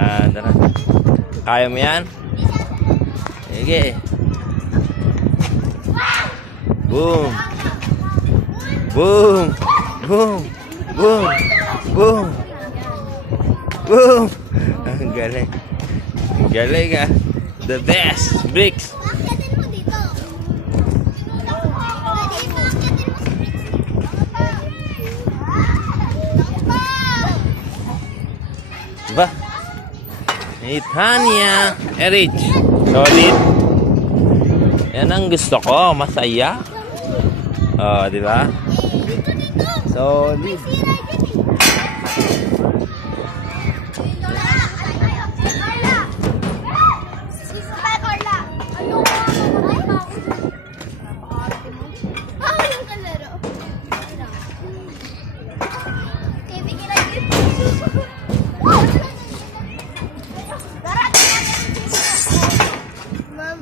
Tara. Kaya mo yan? Sige. Boom. Boom. Boom. Boom. Boom. Boom. Ang galing. Ang galing ah. The best. Bricks. Akyatin mo dito. Pwede mo akyatin mo sa bricks. Diba? Tanya. Erich. Solid. Yan ang gusto ko. Masaya. Oh, di ba? Dito, dito. Solid. Sira dyan eh. Carla. Ano ba? Bawal yung kalaro. Baby, kailan yun? Darating natin yung sisi. Ma'am.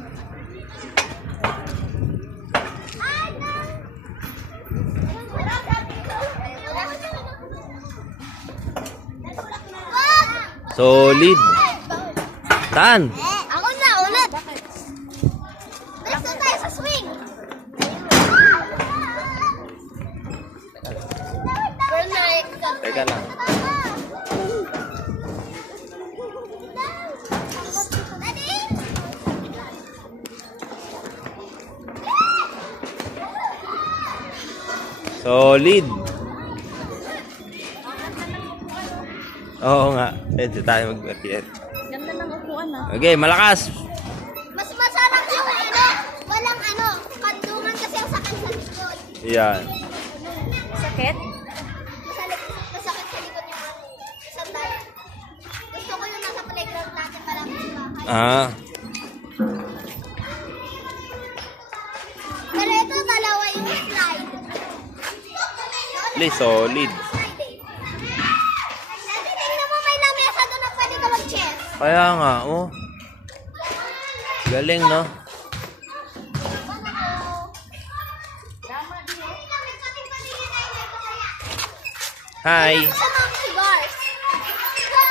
Solid. Tan. Ako na, ulit. Next na tayo sa swing. Pero Teka lang. Solid. Oo nga. Pwede tayo mag-appear. Ganda ng upuan ah. Okay, malakas. Mas masarap yung walang kandungan kasi ang sakit sa likod. Yan. Sakit? Masakit sa likod yung sandal. Gusto ko yung nasa playground natin malapit sa bahay. Ah. Pero ito, dalawa yung slide. Please, solid. Dati tingnan mo may lamesa doon na pwede ka mag-chess. Kaya nga, oh. Galing, no? Hi. Sa mga